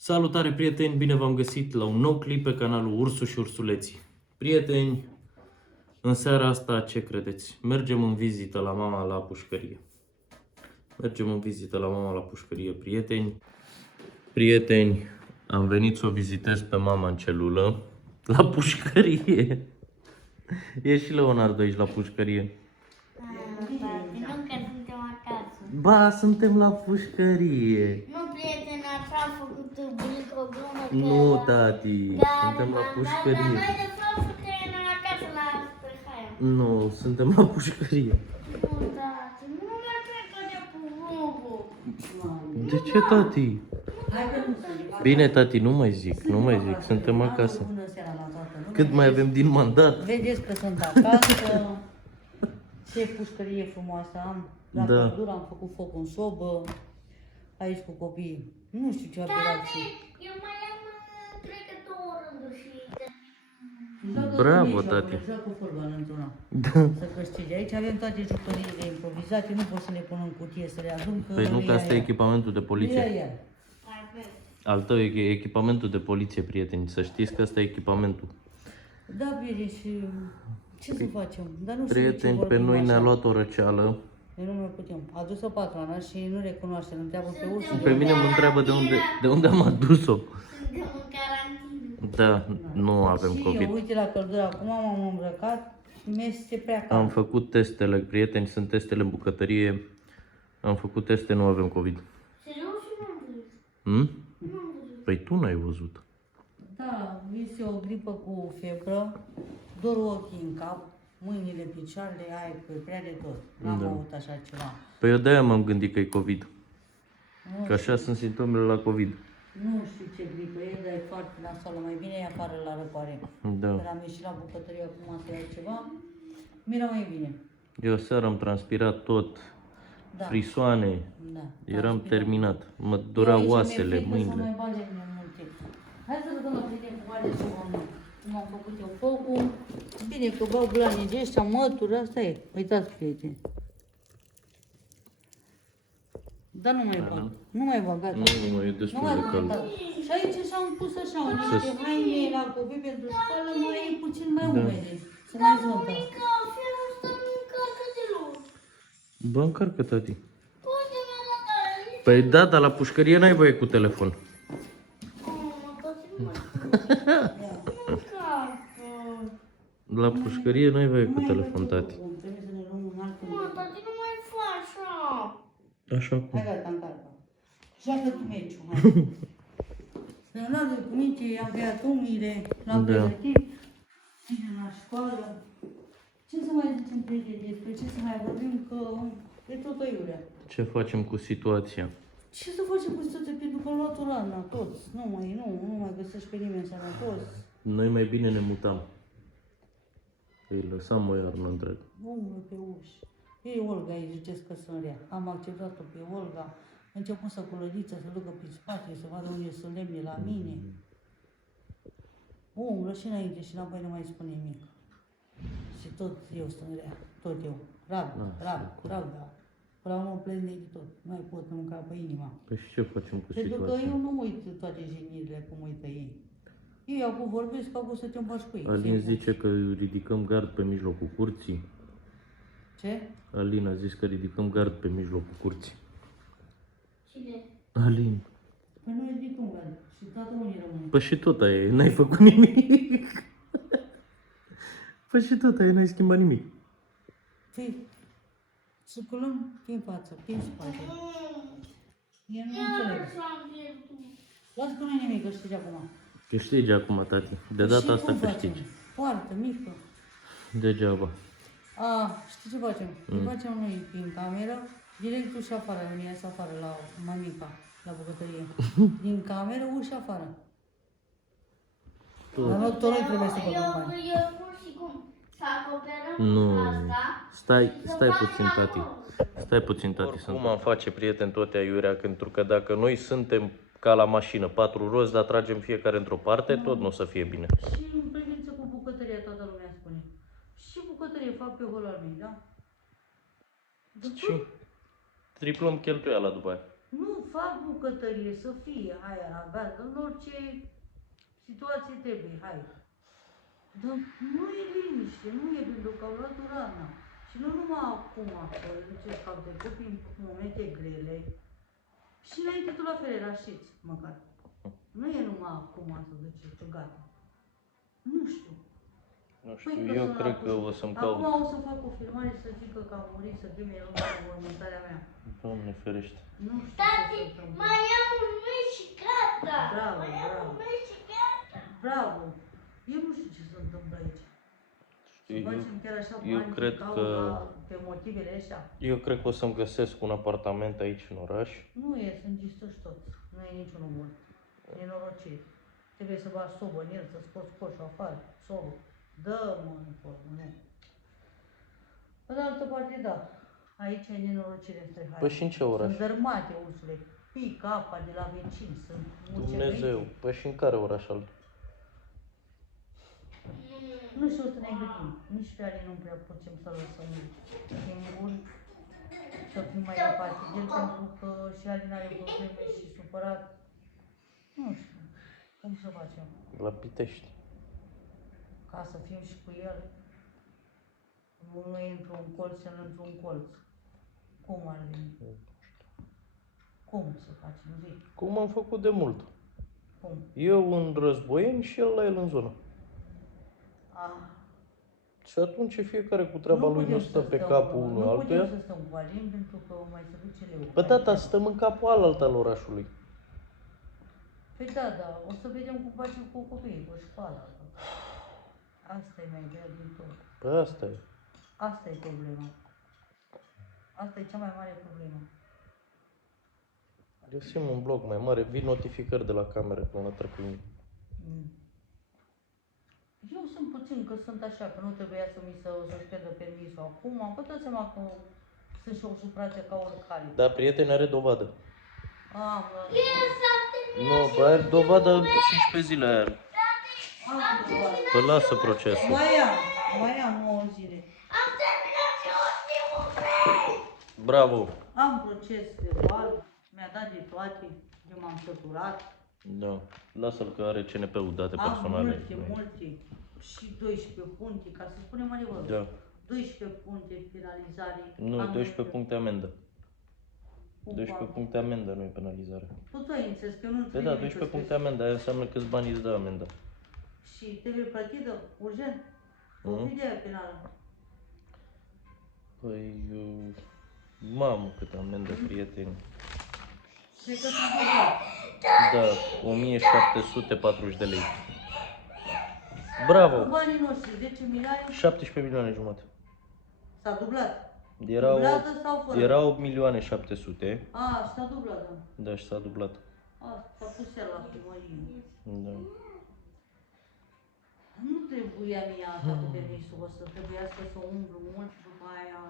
Salutare prieteni, bine v-am găsit la un nou clip pe canalul Ursu și Ursuleții. Prieteni, în seara asta ce credeți? Mergem în vizită la mama la pușcărie. Prieteni. Prieteni, am venit să o vizitez pe mama în celulă, la pușcărie. E și Leonardo aici la pușcărie. Nu că suntem acasă. Ba, suntem la pușcărie. Nu, prieten, așa a făcut bunica o glumă că... Nu, tati, suntem la Dar pușcărie. noi de fapt suntem acasă la Spărhaia. Nu, suntem la pușcărie. Nu, tati, nu mai cred că de puvungu. De ce, tati? Bine, tati, nu mai zic, suntem acasă. Bună seara la toată lumea. Cât mai avem din mandat? Vedeți că sunt acasă. Ce pușcărie frumoasă am. La Da. căldură am făcut foc în sobă. Aici cu copiii. Nu știu ce operație. Eu mai am, cred că 2 rânduri și... Bravo, tati. Joacă fotbal într-una. Da. Să câștige. Aici avem toate jucăriile improvizate. Nu pot să le pun în cutie să le adun. Păi nu, că asta e echipamentul de Ia poliție. ea. Perfect. Al tău e echipamentul de poliție, prieteni. Să știți că asta e echipamentul. Da, bine, și ce să facem? Dar nu știu de ce Prieteni, pe vorbim noi ne-a așa. luat o răceală. Noi nu mai putem. A dus-o patrona și nu recunoaște, nu întreabă pe urși. Pe mine mă întreabă de unde am adus-o. Suntem în carantină. Da, nu avem Și COVID. eu, uite la căldură, acum m-am îmbrăcat și mi-este prea cald. Am făcut testele, prieteni, sunt testele în bucătărie. Am făcut teste, nu avem COVID. Serios și nu am văzut. Hm? Nu am văzut. Păi tu n-ai văzut. Da, este o gripă cu febră, dor ochii în cap, mâinile, picioarele, ai prea de tot. N-am avut așa ceva. Păi eu de-aia m-am gândit că e COVID. Nu, Că așa sunt simptomele la COVID. nu știu ce gripă e, dar e foarte nasoală. Mai bine e afară la răcoare. Da. Când am ieșit la bucătărie acum să iau ceva, mi-era mai bine. Eu seara am transpirat tot, Da. frisoane, Da. eram terminat. Mă dureau oasele, Să mâinile. mai bage multe. Hai să vedem la prieten cu bage și cum am făcut eu focul. Bine că bau blanii de ăștia, mături, asta e. Uitați, prieteni. Dar nu mai bag. Nu mai bag, gata. Nu, e destul de cald. Și aici și-am pus așa, niște haine la copii pentru școală, mai puțin mai umede. Să mai zvântă. Că felul ăsta nu încarcă deloc. Bă, încarcă, tati. Uite, mi-a dat aia. Păi da, dar la pușcărie n-ai voie cu telefon. La pușcărie n-ai voie cu telefon, tati. Trebuie să ne luăm un alt Mă, tati, nu mai fă așa. Așa cum. Hai, gata, încarcă. Joacă tu meciul, hai. Leonardo cu Mici, am băiat umile, l-am Da. pregătit. Vine la școală. Ce să mai zicem, prieteni, despre ce să mai vorbim, că e tot aiurea. Ce facem cu situația? Ce să facem cu situația, pentru că am luat o rană, toți. Nu mai găsești pe nimeni sănătos. Noi mai bine ne mutam. Îi lăsam o iarnă întreagă. Omul pe uși. Ei, Olga, îi ziceți că sunt rea. Am acceptat-o pe Olga. A început să colădiță, să ducă prin spate, să vadă unde sunt lemne la mine. Umblă și înainte și înapoi nu mai spune nimic. Și tot eu sunt rea. Tot eu. Rab, da. Până la urmă plâng de tot. Nu mai pot mânca pe inima. Păi și ce facem cu Pentru că situația? eu nu uit toate jenirile cum uită ei. Ei acum vorbesc, acum să te împaci cu ei. Alin zice că ridicăm gard pe mijlocul curții. Ce? Alin a zis că ridicăm gard pe mijlocul curții. Cine? Alin. Păi nu ridicăm gard. Și toată unii rămâne. Păi și tot aia e, n-ai făcut nimic. Păi și tot aia, n-ai schimbat nimic. Păi, circulăm prin față, prin spate. Eu nu înțeleg. Lasă că nu-i nimic, câștigi acum. Câștigi acum, tati. De data Și asta cum facem? câștigi. Foarte mică. Degeaba. Știi ce facem? Îi facem noi prin cameră, direct ușa afară, nu ies afară la mamica, la bucătărie. Din cameră, ușa afară. Dar nu, tot noi trebuie să băgăm bani. Eu pur și cum să acoperăm Nu. asta. Stai puțin, tati. Stai puțin, tati. Cum am face, prieten, toate aiurea, pentru că dacă noi suntem ca la mașină, 4 roți, dar tragem fiecare într-o parte, tot nu o să fie bine. Și în privință cu bucătăria, toată lumea spune. Și bucătărie fac pe holul meu, da? Și triplăm cheltuiala după aia. Nu fac bucătărie, să fie, hai, aragaz, în orice situație trebuie, hai. Dar nu e liniște, nu e pentru că au luat rana. Și nu numai acum, că ziceți că au trecut prin momente grele. Și înainte tu la fel era știți, măcar. Nu e numai acum să ziceți că gata. Nu știu. Nu Păi știu, că eu sunt cred la că puș- o să-mi Acum caut. o să fac o filmare să zică că a murit, să cheme lumea în mormântarea mea. Doamne ferește. Nu știu ce Tati, se întâmplă. mai am un meci și gata. Bravo, Mai am bravo. un meci și gata. Bravo! Eu nu știu ce se întâmplă aici. Să facem chiar așa eu bani cred din cauza că- pe motivele astea. Eu cred că o să-mi găsesc un apartament aici în oraș. Nu e, sunt distruși toți. Nu e niciunul bun. E norocire. Trebuie să bagi sobă în el, să scoți coșul afară, sobă. Dă-mă în formă, nu. Pe de altă parte, da. Aici e nenorocire între hai. Păi și în ce oraș? Sunt dărmate ursule. Pic apa de la vecini, sunt Dumnezeu. mucevite. Păi și în care oraș al? Nu știu să ne gândim. Nici pe alii nu prea putem să lăsăm singur. Să fim mai departe de el, pentru că și Alin are probleme și supărat. Nu știu. Cum să facem? La Pitești. Ca să fim și cu el. Unul e într-un colț, el într-un colț. Cum ar veni? Cum să facem? Zic. Cum am făcut de mult. Cum? Eu în Războieni și el la el în zonă. Ah. Și atunci fiecare cu treaba lui nu putem stă să pe stăm, capul unul Nu altuia. putem să stăm cu Alin pentru că mai se duce leu. Bă, tata, stăm în capul alalt al orașului. Păi da, da, o să vedem cum facem cu copiii, cu școala. Asta e mai grea din tot. Păi asta e. Asta e problema. Asta e cea mai mare problemă. Găsim un bloc mai mare, vin notificări de la camere până la trăcâni. Mm. Eu sunt puțin că sunt așa, că nu trebuia să mi se suspendă permisul acum. Am putut seama că sunt și o suprație ca oricare. Da, prieteni, are dovadă. Am, Nu, bă, are dovadă 15 zile aia. am ceva. Păi lasă procesul. Mai am 9 zile. Am terminat și ultimul meci. Bravo. Am proces verbal, mi-a dat de toate, eu m-am săturat. Da, lasă-l că are CNP-ul date Am personale. multe, și 12 puncte, ca să spunem adevărul. Da. 12 puncte penalizare. Nu, Am 12 puncte amendă. Cum 12 fac? puncte amendă, nu e penalizare. Tu ai înțeles că eu nu Păi da, 12 puncte amendă, aia înseamnă câți bani îți dă amendă. Și trebuie plătită, urgent. O Mhm. fi de aia penală. Păi, mamă, cât amendă, prieteni. Cred că s-a dublat. Da, 1740 de lei. Bravo! Cu banii noștri, 10 milioane, 17 milioane jumate. s-a dublat. Erau, Dublată sau fără? erau 8 milioane 700. A, s-a dublat, da. Da, și s-a dublat. A, s-a pus el la primărie. Da. Nu trebuia mie asta cu permisul ăsta, trebuiască să umblu mult, după aia,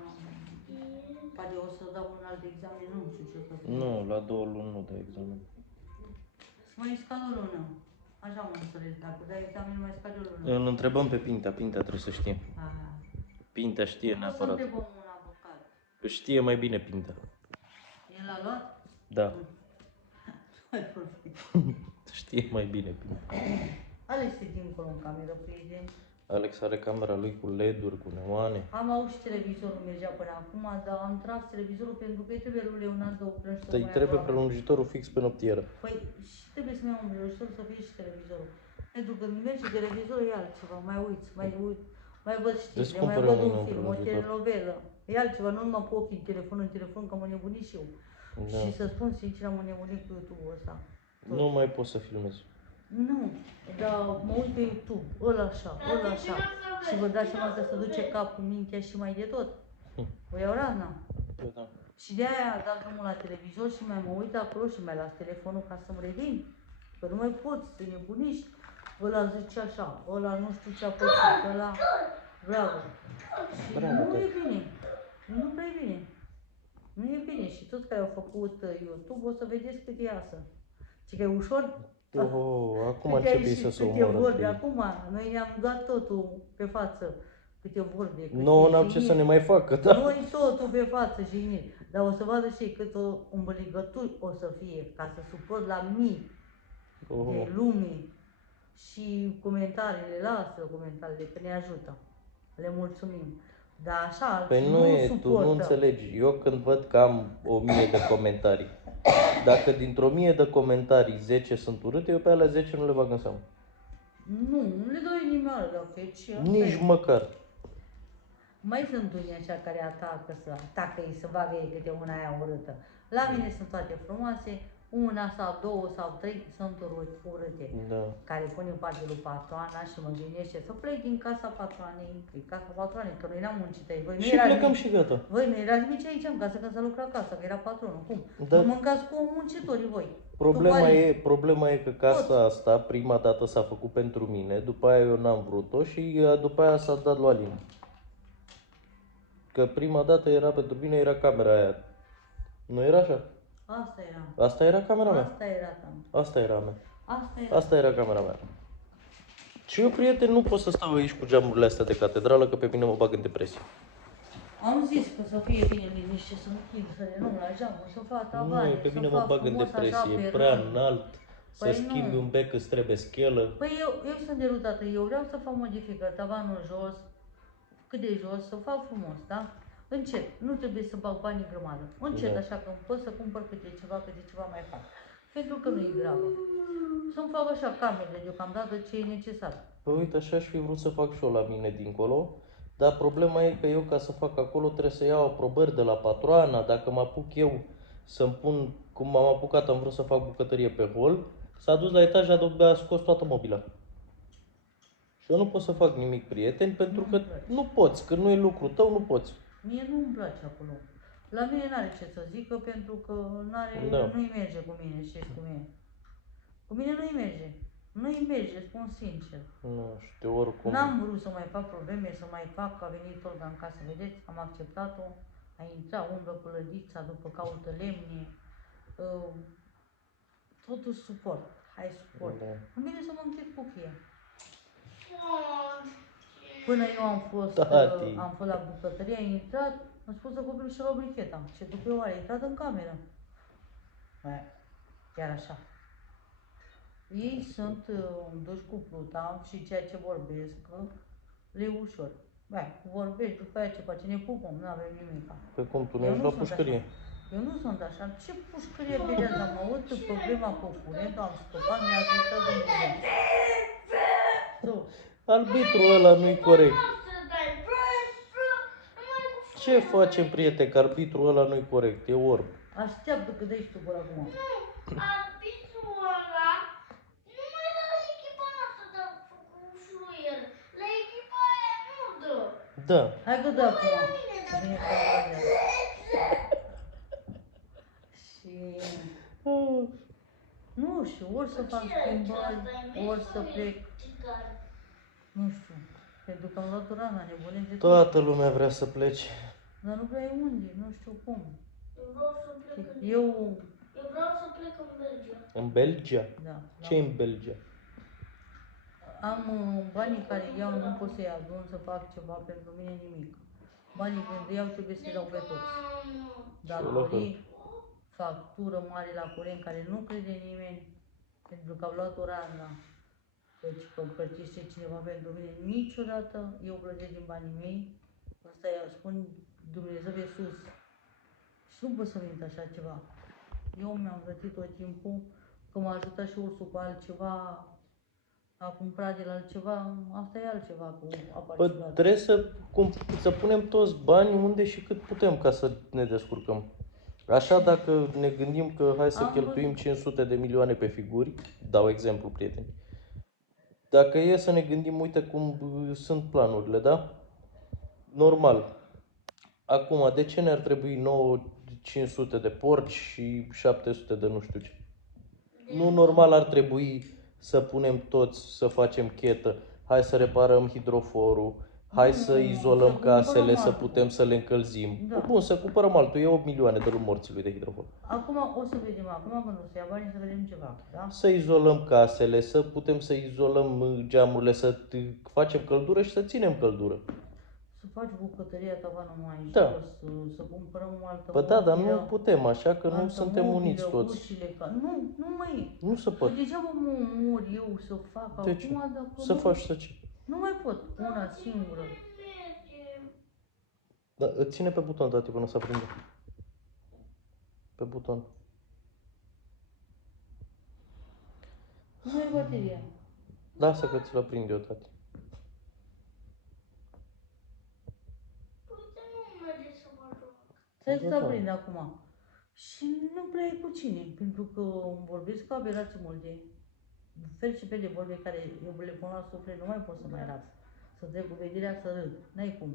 poate o să dau un alt examen, nu știu ce să fac. Nu, la 2 luni nu dai examen. Să mai scad o lună. Așa am înțeles, dacă dai examen, mai scade o lună. Îl întrebăm pe Pintea, Pintea trebuie să știe. Aha. Pintea știe O să neapărat. întrebăm un avocat. Știe mai bine Pintea. El a luat? Da, Hai, prostii. știe mai bine Pintea. Alex e dincolo în cameră, prieteni. Alex are camera lui cu LED-uri, cu neoane. Am auzit și televizorul mergea până acum, dar am tras televizorul pentru că îi trebuie lui Leonardo prânj să Îi mai trebuie ia- prelungitorul fix pe noptieră. Păi și trebuie să-mi iau un prelungitor să fie și televizorul. Pentru că mi merge televizorul, e altceva, mai uiți, mai văd știri, mai Descumpără văd un un nou film, o prelungitor. telenovelă. E altceva, nu numai cu ochii în telefon, că mă nebunit și eu. Da. Și să spun sincer, am nebunit cu YouTube-ul ăsta. Nu mai poți să filmezi. Nu, dar mă uit pe YouTube, ăla așa, ăla așa. Și vă dați seama că se duce capul, mintea și mai de tot. O iau rana. Păi da. Și de aia am dat drumul la televizor și mai mă uit acolo și mai las telefonul ca să-mi revin. Că nu mai poți, să nebunești. Ăla zice așa, ăla nu știu ce a făcut, ăla... Bravo. Și Bravo, nu da. e bine. Nu prea e bine. Nu e bine. Și toți care au făcut YouTube o să vedeți cât e iasă. Și că e ușor? Oh, acum Cât e începe ieșit, să se cât e omoară. vorbe. pe ei. Acum, noi ne-am dat totul pe față. câte vorbe, câte Nouă n-au ce să jigniri. ne mai facă, da? Noi totul pe față jigniri. Dar o să vadă și cât o îmbăligături o să fie ca să suport la mii de lume și comentariile, lasă comentariile, că ne ajută. Le mulțumim. Dar așa, alții Păi nu e, tu suportă. nu înțelegi. Eu când văd că am 1000 de comentarii, dacă dintr-o 1000 de comentarii 10 sunt urâte, eu pe alea 10 nu le bag în seamă. Nu le doi nimeni la feci. Nici măcar. Mai sunt unii așa care atacă ei, să vadă ei câte una aia urâtă. La mine sunt toate frumoase, una sau două sau trei sunt urâte. Da. Care pune parte lui patroana și mă gândește să plec din casa patroanei, din casa patroanei, că noi n-am muncit aici. Voi nu Și erați plecăm mici. și gata. Voi nu erați mici aici în casă când s-a lucrat acasă, că era patronul. Cum? Da. Nu mâncați cu muncitorii voi. Problema e că casa asta prima dată s-a făcut pentru mine, după aia eu n-am vrut-o și după aia s-a dat lui Alina. Că prima dată era pentru mine, era camera aia. Nu era așa? Asta era. Asta era camera mea. Asta era tam. Asta era a mea. Asta era. Asta era camera mea. Și eu, prieten, nu pot să stau aici cu geamurile astea de catedrală, că pe mine mă bag în depresie. Am zis că să fie bine liniște, să închid, să renunț la geamuri, să fac tavane, Nu, pe mine să mă fac bag în frumos așa depresie, pe prea rând. înalt, să Păi schimbi nu. un bec, îți trebuie schelă. Păi eu sunt derutată, eu vreau să fac modificări, tavanul jos, cât de jos, să fac frumos, da? Încet, nu trebuie să bag bani în grămadă. Încet, Da. așa că pot să cumpăr câte ceva mai fac. Pentru că nu e gravă. Să-mi fac așa camerele deocamdată ce e necesar. Păi uite, așa aș fi vrut să fac și eu la mine dincolo, dar problema e că eu ca să fac acolo trebuie să iau aprobări de la patroana, dacă mă apuc eu să-mi pun, cum m-am apucat, am vrut să fac bucătărie pe hol, s-a dus la etaj, a scos toată mobila. Și eu nu pot să fac nimic, prieten, pentru că nu poți, când nu e lucru tău, nu poți. Mie nu-mi place acolo. La mine n-are ce să zică pentru că Da. nu-i merge cu mine, știți cum e. Cu mine nu-i merge. Nu-i merge, spun sincer. Nu știu, oricum. N-am vrut să mai fac probleme, să mai fac, că a venit Olga în casă, vedeți, am acceptat-o. A intrat, umblă cu lădița, după caută lemne. Totul suport, hai suport. Da. Îmi vine să mă închid cu cheia. Până eu am fost la bucătărie, a intrat, am spus să copilul și la bricheta. Și după eu a intrat în cameră. Chiar așa. Ei sunt duși cu pluta și ceea ce vorbesc, le e ușor. Vorbești, după aia ce face, ne pupăm, nu avem nimic. Pe cum, tu nu Eu ești nu la sunt pușcărie? așa. Eu nu sunt așa. Ce pușcărie bilează? Mă uit problema cu curentul, am scăpat, mi-a ajutat Dumnezeu. Arbitrul ăla nu-i corect. Ce facem, prieten, că arbitrul ăla nu-i corect, e orb. Așteaptă că dai și tu până acum. Arbitrul ăla numai la echipa noastră dă cu fluier. La echipa aia nu dă. Da. Hai că dă acum. Bine că și nu știu, ori să fac schimbări, ori să plec, nu știu. Pentru că am luat Urana, nebunim de tot. Toată lumea vrea să plece. Dar nu prea e unde, nu știu cum. Eu vreau să plec Eu, vreau să plec în Belgia. În Belgia? da, Ce e în Belgia? am banii care iau, nu pot să-i adun să fac ceva pentru mine, nimic. Banii când iau trebuie să-i dau pe toți. Datorii, factură mare la curent care nu crede nimeni, pentru că am luat o randă. Deci că plătește cineva pentru mine niciodată, eu plătesc din banii mei. Asta eu spun Dumnezeu de sus. Și nu pot să mint așa ceva. Eu mi-am plătit tot timpul, că m-a ajutat și ursul cu altceva, a cumpărat de la altceva, asta e altceva cu apa Păi ciudată. trebuie să punem toți banii unde și cât putem ca să ne descurcăm. Așa, dacă ne gândim că hai să cheltuim 500 de milioane pe figuri, dau exemplu, prieteni. Dacă e să ne gândim, uite cum sunt planurile, da? Normal. Acum, de ce ne-ar trebui 500 de porci și 700 de nu știu ce? Nu normal ar trebui să punem toți, să facem chetă, hai să reparăm hidroforul, hai să izolăm casele, să putem să le încălzim. Da. Bun, să cumpărăm altul, e 8 milioane de morții lui de hidrofor. Acum o să vedem, acum când o să ia banii să vedem ceva, da? Să izolăm casele, să putem să izolăm geamurile, să facem căldură și să ținem căldură. faci bucătăria ta numai Da. jos, să cumpărăm o altă Bă, da, dar mobilă, nu putem, așa că nu altă suntem mobilă, uniți toți. ușile, nu mai e. Nu se Că poate. degeaba mă omor eu să fac De ce? acum, dacă Să nu, faci să ce? nu mai pot, una singură. Merge. Da, îți ține pe buton, tati, până să aprinde. Pe buton. Nu mai e bateria. Lasă că ți-l aprind eu, tati. Uite, nu merge să mă joc. Stai să Da, da. aprind acum. Și nu prea e cu cine, pentru că vorbesc cu aberații multe. Fel și fel de vorbe care eu le pun la suflet, nu mai pot să mai las. Să trec cu vederea să râd, n-ai cum.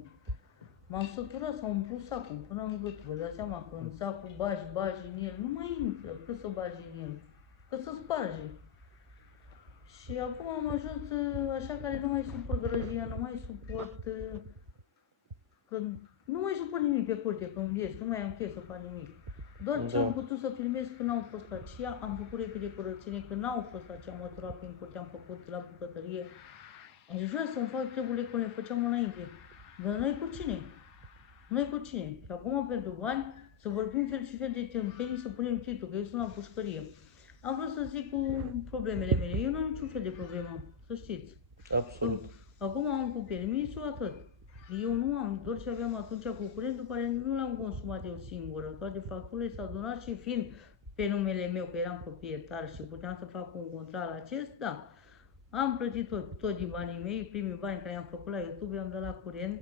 M-am săturat, s-a umplut sacul până în gât. Vă dați seama că în sacul bagi în el, nu mai intră, cât să bagi în el, cât să sparge. Și acum am ajuns așa care nu mai suport grăjia, nu mai suport când nu mai suport nimic pe curte, când ies, nu mai am chef să fac nimic. Doar ce Da. am putut să filmez când am fost aceea, am făcut repede curățenie, când n-au fost aceea, am măturat prin curte, am făcut la bucătărie. Aș vrea să-mi fac treburile cum le făceam înainte, dar nu-i cu cine. Nu-i cu cine. Și acum pentru bani, să vorbim fel și fel de tâmpenii, să punem titlul, că eu sunt la pușcărie. Am vrut să zic cu problemele mele. Eu nu am niciun fel de problemă, să știți. Absolut. Acum am cu permisul, atât. Eu nu am, doar ce aveam atunci cu curentul, care nu l-am consumat eu singură. Toate facturile s-au adunat și fiind pe numele meu, că eram proprietar și puteam să fac un contract la acest, da. Am plătit tot din banii mei, primii bani care am făcut la YouTube, i-am dat la curent,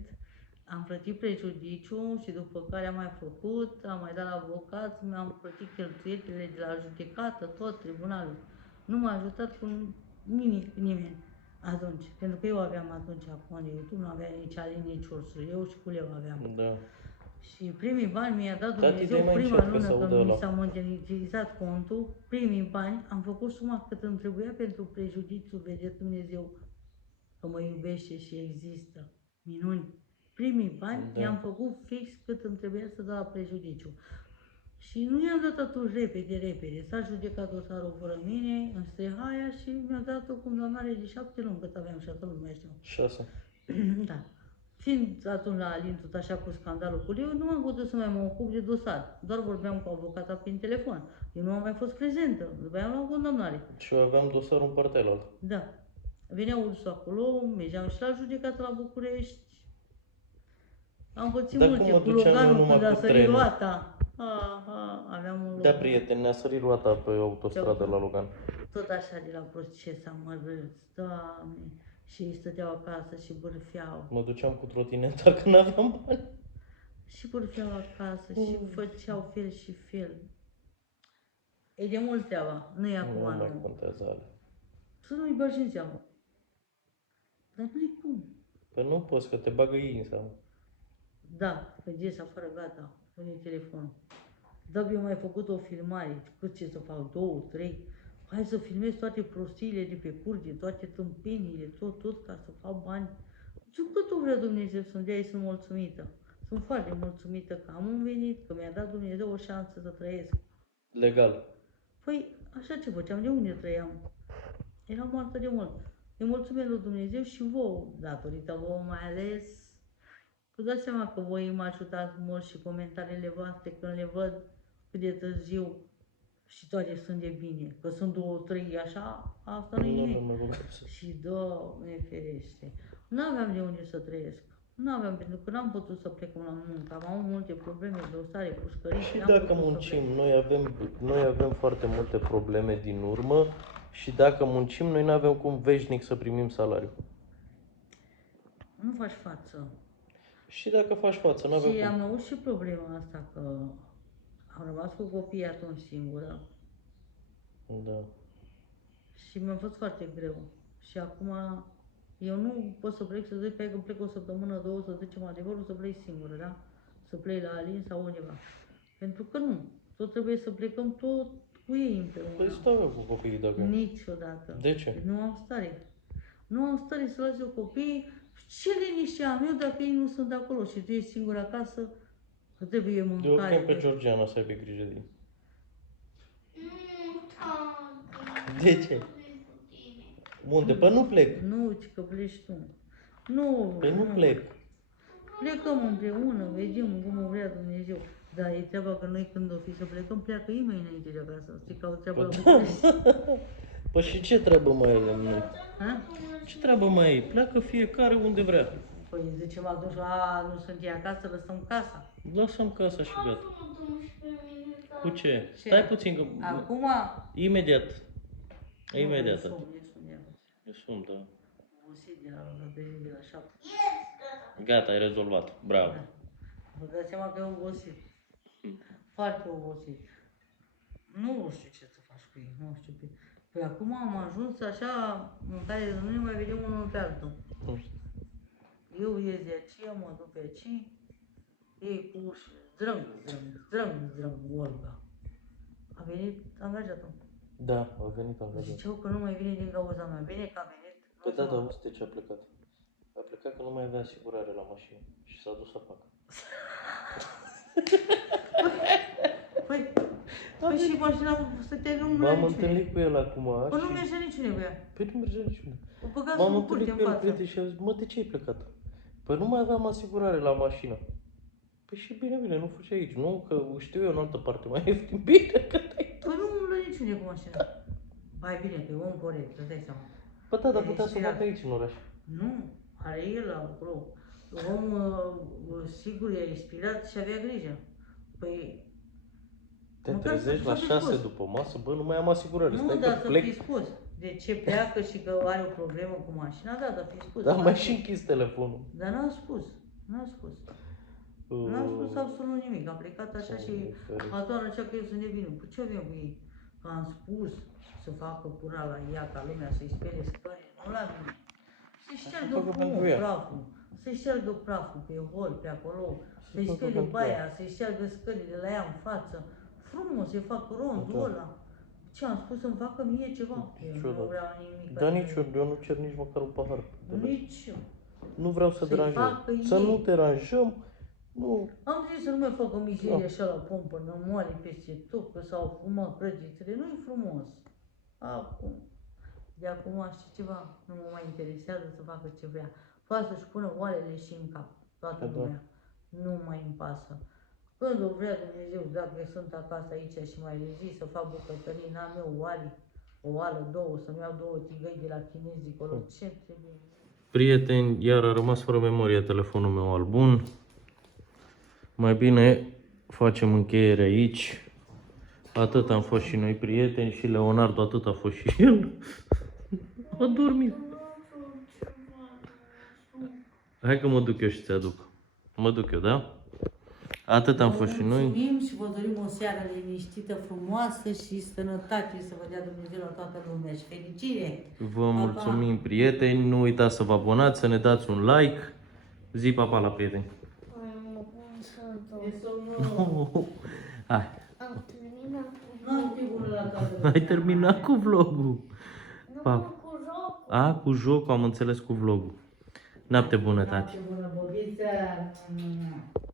am plătit prejudiciu și după care am mai făcut, am mai dat la avocat, mi-am plătit cheltuielile de la judecată, tot tribunalul. Nu m-a ajutat cu nimic, nimeni atunci, pentru că eu aveam atunci acum de YouTube, nu avea nici Alin, nici Ursul, eu și cu Leu aveam. Da. Și primii bani mi-a dat Tati, Dumnezeu, dai mai prima încet, că lună se aude când mi ăla. s-a monetizat contul, primii bani, am făcut suma cât îmi trebuia pentru prejudiciu, vede Dumnezeu că mă iubește și există. Minuni. Primii bani Da. i-am făcut fix cât îmi trebuia să dau la prejudiciu. Și nu i-am dat atunci repede. S-a judecat dosarul fără mine, în Strehaia și mi-a dat-o cum doamnare de 7 luni, cât aveam 7 luni, nu mai știu. 6. Da. Fiind atunci la Alin tot așa cu scandalul cu Leu, nu am putut să mai mă ocup de dosar. Doar vorbeam cu avocata prin telefon. Eu nu am mai fost prezentă. După aia am luat condamnare. Și eu aveam dosarul în partea aia. Da. Venea ursul acolo, mergeam și la judecată la București. Am pățit Dar multe cum cu mă duceam eu Loganul numai când a cu sărit trenul? roata. Aveam un Da, Logan. prieten, ne-a sărit roata pe autostradă la Logan. Tot așa de la proces am mărât, Doamne. Și ei stăteau acasă și bârfeau. Mă duceam cu trotineta că n-aveam bani. Și bârfeau acasă și făceau fel și fel. E de mult treaba, nu e acum, Nu mai nu. contează alea. Să nu-i bagi în seamă. Dar nu-i cum. Păi nu poți, că te bagă ei în seamă. Da, că ies afară, gata, pune telefonul. Da, eu mai făcut o filmare, cât ce să fac, 2, 3. Hai să filmez toate prostiile de pe curte, toate tâmpenile, tot ca să fac bani. Și cât o vrea Dumnezeu să-mi dea, sunt mulțumită. Sunt foarte mulțumită că am un venit, că mi-a dat Dumnezeu o șansă să trăiesc. Legal. Păi, așa ce făceam, de unde trăiam? Eram moartă de mult. Îi mulțumesc lui Dumnezeu și vouă, datorită vouă mai ales. Vă dați seama că voi mă ajutați mult și comentariile voastre când le văd cât de târziu și toate sunt de bine. Că sunt 2, 3 așa, asta nu e Nu nimic. avem rugăciune. Și Doamne ferește. Nu aveam de unde să trăiesc. Nu aveam, pentru că n-am putut să plec la muncă. Am avut multe probleme, dosare, pușcării. Și n-am dacă putut să muncim, plec. noi avem foarte multe probleme din urmă și dacă muncim, noi nu avem cum veșnic să primim salariu. Nu faci față. Și dacă faci față, nu avem Și cum. am avut și problema asta că am rămas cu copiii atunci singură Da. și mi-a fost foarte greu. Și acum eu nu pot să plec, să zic că plec o săptămână, 2, să zicem adevărul, să plec singură, da? Să plec la Alin sau undeva. Pentru că nu. Tot trebuie să plecăm tot cu ei împreună. Păi stau eu cu copiii dacă... Niciodată. De ce? Nu am stare. Nu am stare să las eu copiii. Ce liniște am eu dacă ei nu sunt acolo și tu ești singur acasă, că trebuie Eu mâncare. chem pe Georgiana să aibă grijă de ei. Nu, tată. De ce? Nu plec cu tine. Unde? Păi nu plec. Nu, ci că pleci tu. Nu. Păi nu plec. Vreau Plecăm împreună, vedem cum vrea Dumnezeu. Dar e treaba că noi când o fi să plecăm, pleacă imediat înainte de acasă. Știi că au treabă la București. Păi și ce treabă mai avem noi? Ha? Ce treabă mai e? Pleacă fiecare unde vrea. Păi zicem atunci, nu sunt ei acasă, lăsăm casa. Lasăm casa și gata. Cu ce? Ce? Stai puțin că... Acum... Imediat. Imediat. E somn, E somn, da. obosit de la de la 7. Gata, ai rezolvat. Bravo. Vă dați seama că e obosit. Foarte obosit. Nu știu ce să faci cu ei, nu știu. Păi acum am ajuns așa în care nu ne mai vedem unul pe altul. Eu ies de aceea, mă duc pe aici, ei cu uși, zdrâng, Olga. A venit angajatul. Da, a venit angajat. Ziceau că nu mai vine din cauza mea. Bine că a venit. Păi da, dar auzi de ce a plecat? A plecat că nu mai avea asigurare la mașină și s-a dus să facă. Păi și mașina stătea nu M-am întâlnit cu el acum Păi nu și... mergea niciunde cu ea. Păi nu mergea niciunde. O băga M-am sub curte întâlnit în cu el, față. prieten, și a zis, mă, de ce ai plecat? Păi nu mai aveam asigurare la mașină. Păi și bine, nu fugi aici, nu? Că știu eu în altă parte mai ieftin. Bine că te-ai... Păi nu umblă niciunde cu mașina. Mai bine că e om corect, îți dai seama. Păi da, dar E putea să inspirat. facă aici în oraș. Nu, are el acolo. Om sigur e inspirat și avea grijă. Păi Te măcar trezești să la fi 6 spus. după masă, bă, nu mai am asigurare, nu, stai dar că să plec. fi spus de ce pleacă și că are o problemă cu mașina, da, dar fi spus. Dar N-a mai spus. și închis telefonul. Dar n-a spus. N-a spus absolut nimic. A plecat așa și a doua zicea că eu sunt de vină. Cu ce avem cu ei? Că am spus să facă curat la ea ca lumea să-i spere scările, nu la mine. Să-i șteargă facă pentru ea. praful, să-i șteargă praful pe hol, pe acolo, să-i facă spere pentru baia, să-i șteargă scările la ea în față. Frumos, să-i facă rondul Da. ăla. Ce am spus să-mi facă mie ceva? Eu nu vreau nimic. Dar nici eu nu cer nici măcar un pahar. Nici eu. Nu vreau să Să-i deranjăm. facă Să ei. nu deranjăm. Nu. Am zis să nu mai facă mizerie așa la pompă, nu moare peste tot, că s-au fumat crăgitele, nu-i frumos. Acum, de acum știi ceva, nu mă mai interesează să facă ce vrea. Poate să-și pună oalele și în cap, toată Da. lumea. Nu mai îmi pasă. Când o vrea Dumnezeu, dacă sunt acasă aici și mai rezist să fac bucătării, n-am eu oale, o oală, două, să-mi iau două tigăi de la chinezi acolo, ce trebuie? Prieteni, iar a rămas fără memorie telefonul meu al bun. Mai bine facem încheiere aici. Atât am fost și noi prieteni și Leonardo atât a fost și el. A dormit. Hai că mă duc eu și ți-aduc. Mă duc eu, da? Atât am fost și noi. Mulțumim și vă dorim o seară liniștită, frumoasă și sănătate să vă dea Dumnezeu la toată lumea și fericire. Vă mulțumim, prieteni. Nu uitați să vă abonați, să ne dați un like. Zi papa la prieteni. E somnul. Hai, Am terminat cu Noapte bună la toată lumea. ai terminat cu vlogul. Pa. cu jocul. A, cu jocul, am înțeles cu vlogul. Noapte bună, tati. Noapte bună, bobiță.